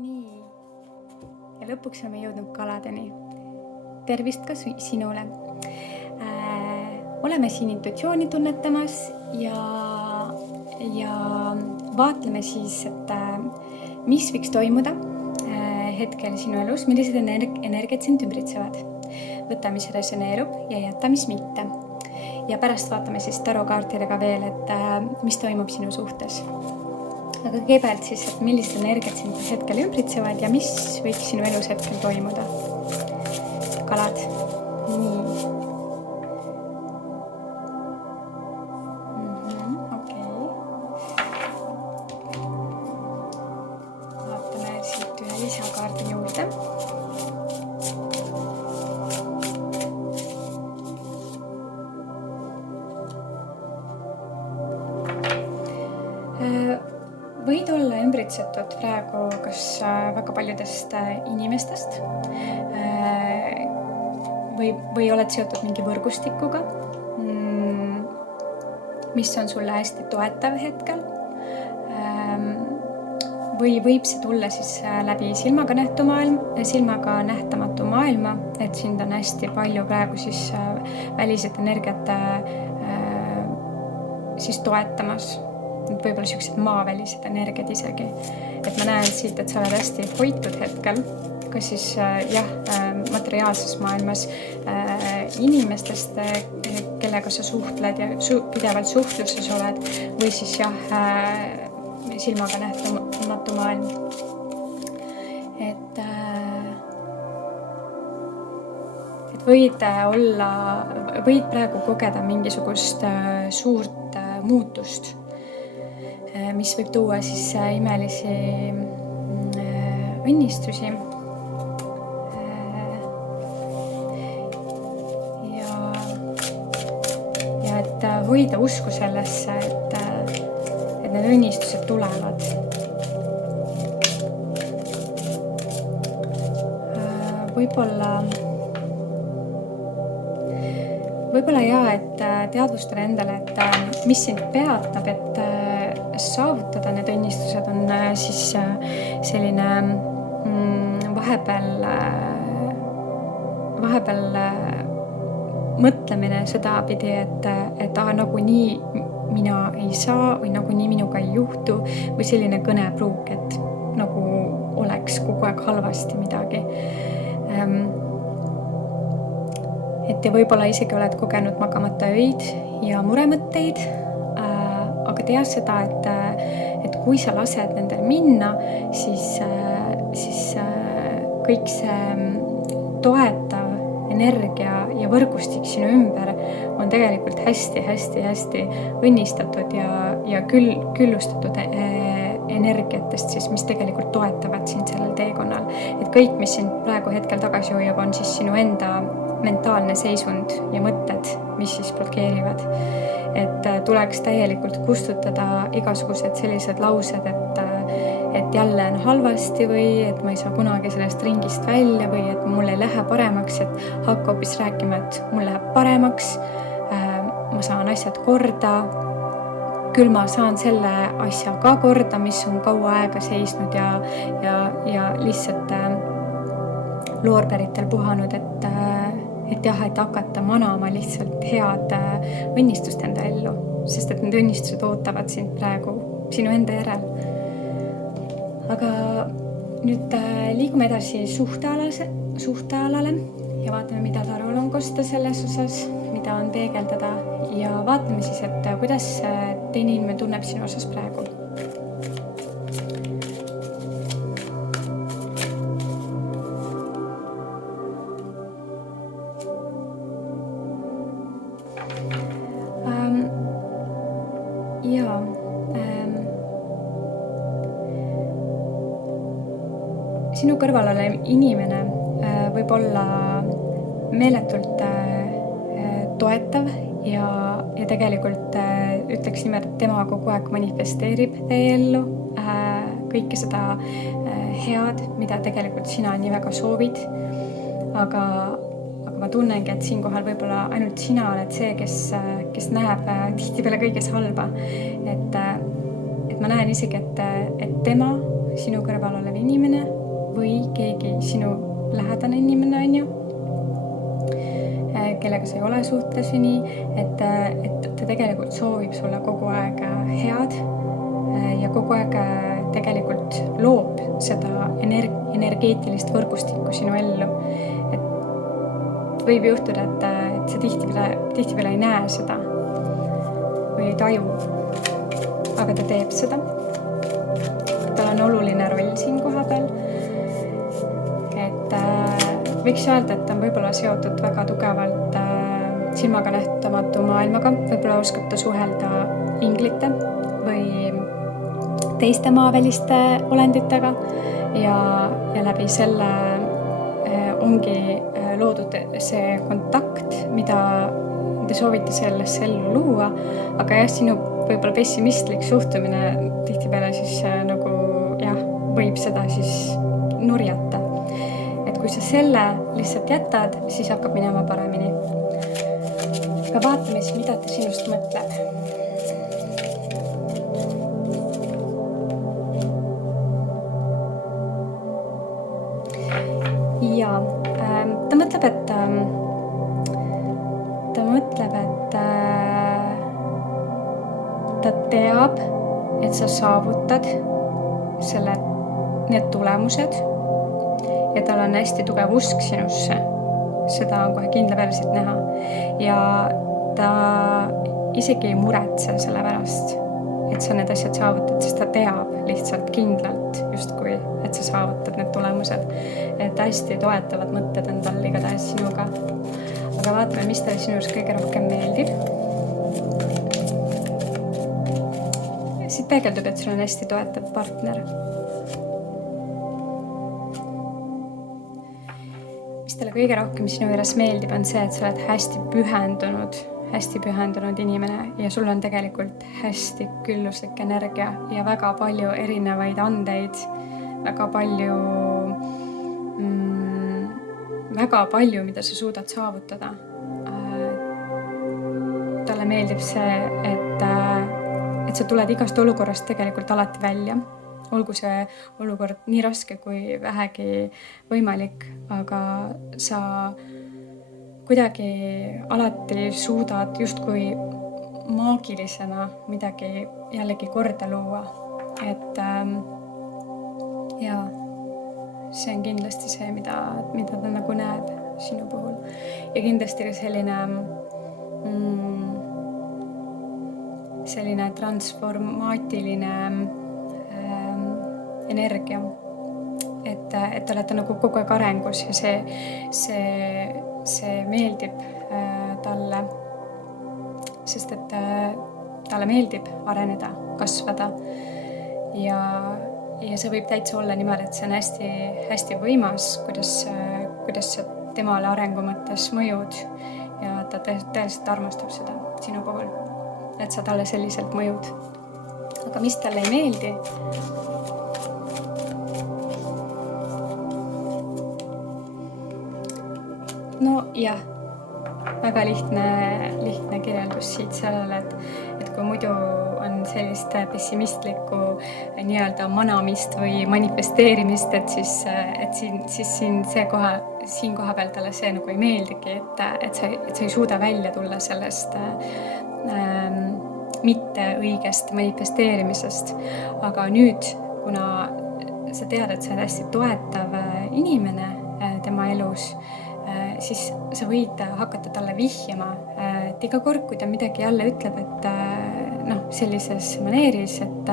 nii, ja lõpuks oleme jõudnud kaladeni. Tervist ka sinule. Oleme siin intuitsiooni tunnetamas ja vaatleme siis, et mis võiks toimuda hetkel sinu elus, millised energiat sind ümbritsevad. Võta, mis resoneerub ja jäta, mis mitte. Ja pärast vaatame siis tarokaartidega veel, et mis toimub sinu suhtes. Aga kõigepealt siis, et millised energiat sind hetkel ümbritsevad ja mis võiks sinu elus hetkel toimuda. Kalad. Nii. Okei. Vaatame siit ühe lisakaardi juurde. Võid olla ümbritsetud praegu kas väga paljudest inimestest või oled seotud mingi võrgustikuga, mis on sulle hästi toetav hetkel. Või võib see tulla siis läbi silmaga nähtamatu maailma, et sind on hästi palju praegu siis välised energiat siis toetamas. Võib-olla sellised maavälised energiat isegi. Et ma näen siit, et sa oled hästi hoitud hetkel, kas siis materiaalses maailmas inimestest, kellega sa suhtled ja pidevalt suhtluses oled, või siis silmaga nähtamatu maailm. Et võid praegu kogeda mingisugust suurt muutust, mis võib tuua siis imelisi õnnistusi. Ja et hoida usku sellesse, et need õnnistused tulevad. Võib-olla et teadvustada endale, et mis sind peatab, et saavutada need õnnistused on siis selline vahepeal mõtlemine sedapidi, et nagunii mina ei saa või nagunii minuga ei juhtu või selline kõnepruuk, et nagu oleks kogu aeg halvasti midagi. Et ja võib-olla isegi oled kogenud magamata öid ja muremõtteid, aga tea seda, et kui sa lased nendel minna, siis kõik see toetav energia ja võrgustik sinu ümber on tegelikult hästi õnnistatud ja küllustatud energiatest, siis, mis tegelikult toetavad sind sellel teekonnal. Et kõik, mis sind praegu hetkel tagasi hoiab, on siis sinu enda mentaalne seisund ja mõtted, mis siis blokeerivad. Et tuleks täielikult kustutada igasugused sellised laused, et jälle on halvasti või et ma ei saa kunagi sellest ringist välja või et mul ei lähe paremaks, et hakka hoopis rääkima, et mul läheb paremaks, ma saan asjad korda, küll ma saan selle asja ka korda, mis on kaua aega seisnud ja lihtsalt loorberitel puhanud, et hakata manama lihtsalt head õnnistust enda ellu, sest et need õnnistused ootavad sind praegu sinu enda järel. Aga nüüd liigume edasi suhtealale ja vaatame, mida tarol on kosta selles osas, mida on peegeldada ja vaatame siis, et kuidas teine inimene tunneb sinu osas praegu. Sinu kõrval olev inimene võib olla meeletult toetav ja tegelikult ütleks niimoodi, et tema kogu aeg manifesteerib teie ellu kõike seda head, mida tegelikult sina nii väga soovid. Aga ma tunnengi, et siinkohal võib-olla ainult sina oled see, kes näeb tihtipeale kõiges halba. Et ma näen isegi, et tema sinu kõrval olev inimene või keegi sinu lähedane inimene, on ju, kellega sa ei ole suhtes nii, et ta tegelikult soovib sulle kogu aeg head ja kogu aeg tegelikult loob seda energeetilist võrgustikku sinu ellu. Et võib juhtuda, et sa tihtipeale ei näe seda või ei taju, aga ta teeb seda. Tal on oluline roll siin koha peal. Et võiks öelda, et ta on võib-olla seotud väga tugevalt silmaga nähtamatu maailmaga. Võib-olla oskab ta suhelda inglite või teiste maaväliste olenditega ja läbi selle ongi loodud see kontakt, mida te soovite sellesse ellu luua, aga jah, sinu võib-olla pessimistlik suhtumine tihtipeale siis võib seda siis nurjata. Et kui sa selle lihtsalt jätad, siis hakkab minema paremini. Aga vaatame siis, mida ta sinust mõtleb. Ja ta mõtleb, et ta teab, et sa saavutad need tulemused ja tal on hästi tugev usk sinusse. Seda on kohe kindlapäraselt näha. Ja ta isegi ei muretse selle pärast, et sa need asjad saavutad, sest ta teab lihtsalt kindlalt justkui, et sa saavutad need tulemused. Et hästi toetavad mõtted on tal igatahes sinuga. Aga vaatame, mis talle sinus kõige rohkem meeldib. Siit peegeldub, et sul on hästi toetav partner. Mis talle kõige rohkem sinu juures meeldib, on see, et sa oled hästi pühendunud inimene ja sul on tegelikult hästi külluslik energia ja väga palju erinevaid andeid, väga palju, mida sa suudad saavutada. Talle meeldib see, et sa tuled igast olukorrast tegelikult alati välja. Olgu see olukord nii raske kui vähegi võimalik, aga sa kuidagi alati suudad justkui maagilisena midagi jällegi korda luua. Et see on kindlasti see, mida ta nagu näeb sinu puhul. Ja kindlasti ka selline transformaatiline energia, et te olete nagu kogu aeg arengus ja see meeldib talle, sest et talle meeldib areneda, kasvada ja see võib täitsa olla niimoodi, et see on hästi, hästi võimas, kuidas sa temale arengu mõttes mõjud ja ta tõeliselt armastab seda sinu puhul, et sa talle selliselt mõjud. Aga mis talle ei meeldi? No jah, väga lihtne kirjeldus siit sellele, et kui muidu on sellist pessimistlikku nii-öelda manamist või manifesteerimist, et siis siin koha peal talle see nagu ei meeldigi, et sa ei suuda välja tulla sellest mitte õigest manifesteerimisest. Aga nüüd, kuna sa tead, et sa oled hästi toetav inimene tema elus, siis sa võid hakata talle vihjama, et iga kord, kui ta midagi jälle ütleb, et sellises maneeris, et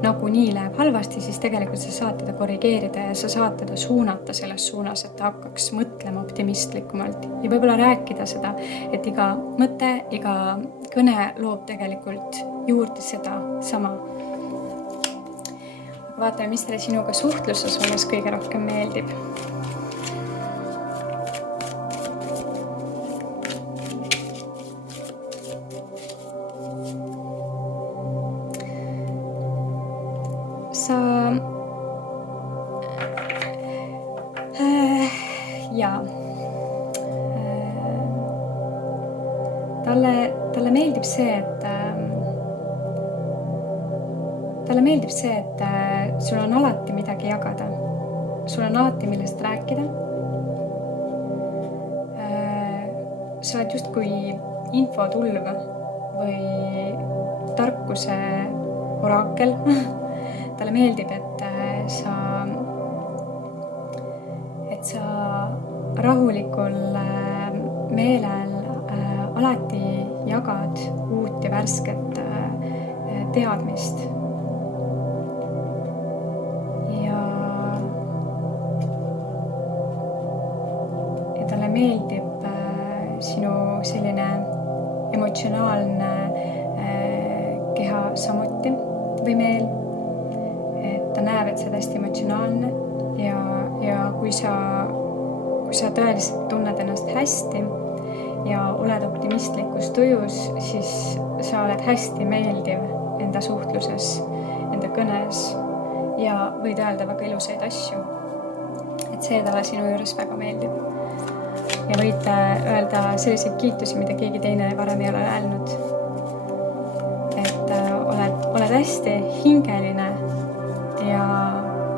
nagunii läheb halvasti, siis tegelikult sa saad teda korrigeerida ja sa saad teda suunata selles suunas, et ta hakkaks mõtlema optimistlikumalt ja võib-olla rääkida seda, et iga mõte, iga kõne loob tegelikult juurde seda sama. Vaatame, mis teile sinuga suhtluses olles kõige rohkem meeldib. Talle meeldib see, et sul on alati midagi jagada. Sul on alati millest rääkida. Sa oled justkui infotulv või tarkuse oraakel. Talle meeldib, et sa rahulikul meelel alati jagad uut ja värsket teadmist. Ja talle meeldib sinu selline emotsionaalne keha samuti või meel. Et ta näeb, et sa oled hästi emotsionaalne ja kui sa tõeliselt tunned ennast hästi ja oled optimistlikus tujus, siis sa oled hästi meeldiv enda suhtluses, enda kõnes ja võid öelda väga ilusaid asju. Et see talle sinu juures väga meeldib. Ja võid öelda selliseid kiitusi, mida keegi teine varem ei ole öelnud. Et oled hästi hingeline ja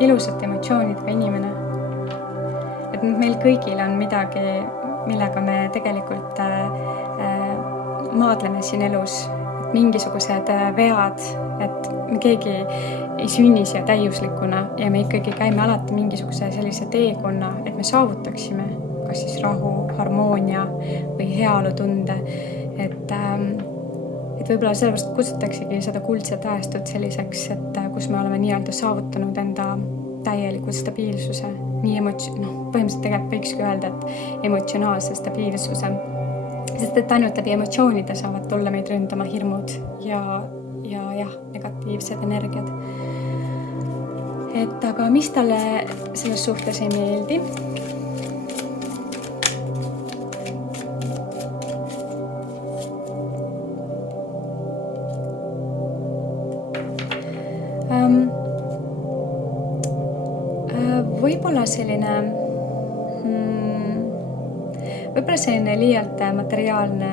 ilusate emotsioonidega inimene. Et meil kõigil on midagi, millega me tegelikult maadleme siin elus. Et mingisugused vead, et me keegi ei sünni siia täiuslikuna ja me ikkagi käime alati mingisuguse sellise teekonna, et me saavutaksime kas siis rahu, harmoonia või heaolutunde. Et võib-olla sellepärast kutsutaksegi seda kuldset ajastut selliseks, et kus me oleme nii-öelda saavutanud enda täieliku stabiilsuse. Nii põhimõtteliselt tegelikult võikski öelda, et emotsionaalse stabiilsuse. Sest et ainult läbi emotsioonide saavad tulla meid ründama hirmud ja negatiivsed energiad. Et aga mis talle selles suhtes ei meeldi? Võib-olla selline liialt materiaalne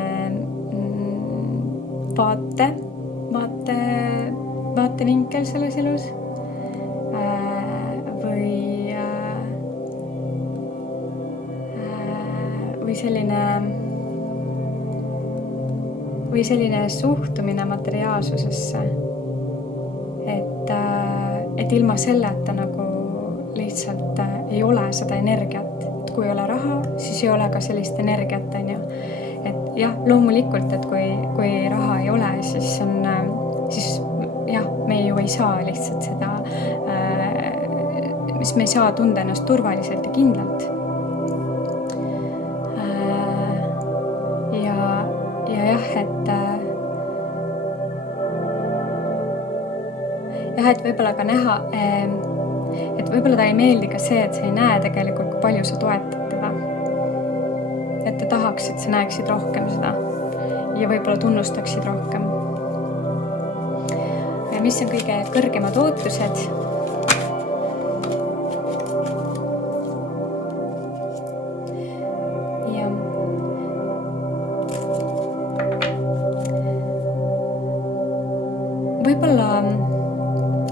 vaatevinkel selles elus või selline suhtumine materiaalsusesse, et ilma selleta nagu lihtsalt ei ole seda energiat. Et kui ei ole raha, siis ei ole ka sellist energiat, on ju. Et jah, loomulikult, et kui raha ei ole, siis me ju ei saa lihtsalt seda, mis me ei saa tunda ennast turvaliselt ja kindlalt. Et võib-olla ka näha, et võib-olla ta ei meeldi ka see, et sa ei näe tegelikult, kui palju sa toetad teda. Et ta tahaks, et sa näeksid rohkem seda ja võib-olla tunnustaksid rohkem. Ja mis on kõige kõrgemad ootused?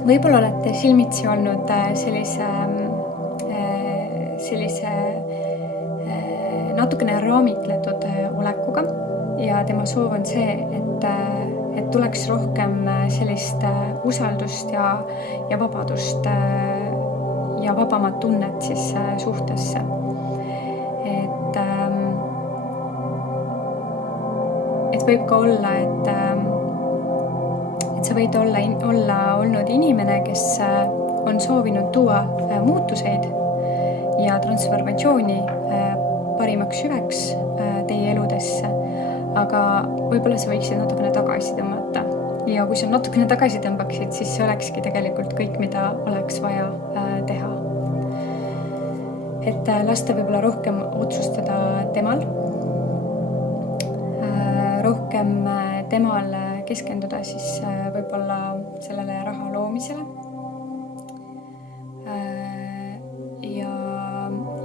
Võib-olla olete silmitsi olnud sellise natukene raamitletud olekuga ja tema soov on see, et tuleks rohkem sellist usaldust ja vabadust ja vabamat tunnet siis suhtesse. Et võib ka olla, et sa võid olla olnud inimene, kes on soovinud tuua muutuseid ja transformatsiooni parimaks hüveks teie eludesse, aga võib-olla sa võiksid natukene tagasi tõmmata. Ja kui sa natukene tagasi tõmbaksid, siis see olekski tegelikult kõik, mida oleks vaja teha. Et lasta võib-olla rohkem otsustada temal, rohkem temal keskenduda siis võib-olla sellele raha loomisele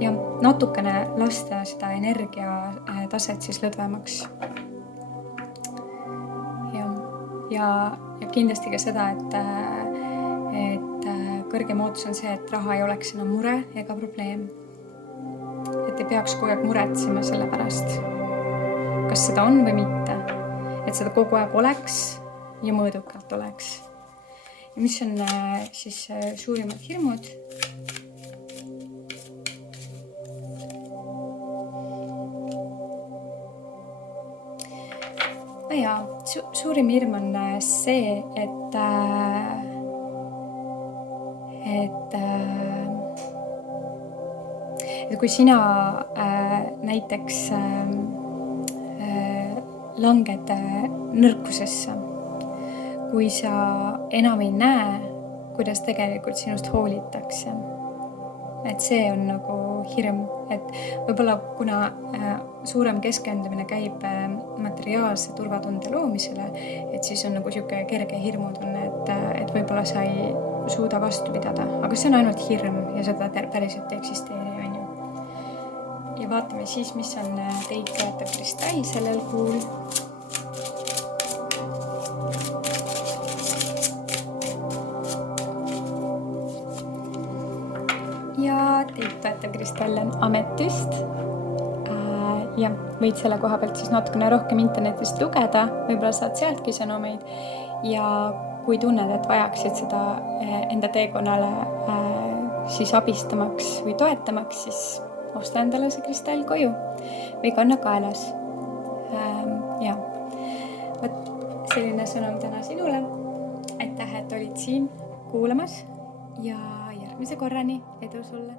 ja natukene lasta seda energiataset siis lõdvemaks. Ja kindlasti ka seda, et kõrgem ootus on see, et raha ei oleks enam mure ega probleem. Et ei peaks kogu aeg muretsema selle pärast, kas seda on või mitte. Et seda kogu aeg oleks ja mõõdukalt oleks. Ja mis on siis suurimad hirmud? Ja suurim hirm on see, et kui sina näiteks langed nõrkusesse, kui sa enam ei näe, kuidas tegelikult sinust hoolitakse. Et see on nagu hirm, et võib-olla kuna suurem keskendumine käib materiaalse turvatunde loomisele, et siis on nagu siuke kerge hirmutunne, et võib-olla sa ei suuda vastu pidada, aga see on ainult hirm ja seda päriselt ei eksisteeri, on ju. Ja vaatame siis, mis on teid toetav kristall sellel kuul. Ja teid toetav kristall on ametüst. Ja võid selle koha pealt siis natukene rohkem internetist lugeda, võib-olla saad sealtki sõnumeid. Ja kui tunned, et vajaksid seda enda teekonnale siis abistamaks või toetamaks, siis osta endale see kristall koju või kanna kaelas. Ja selline sõnum täna sinule. Aitäh, et olid siin kuulamas ja järgmise korrani. Edu sulle!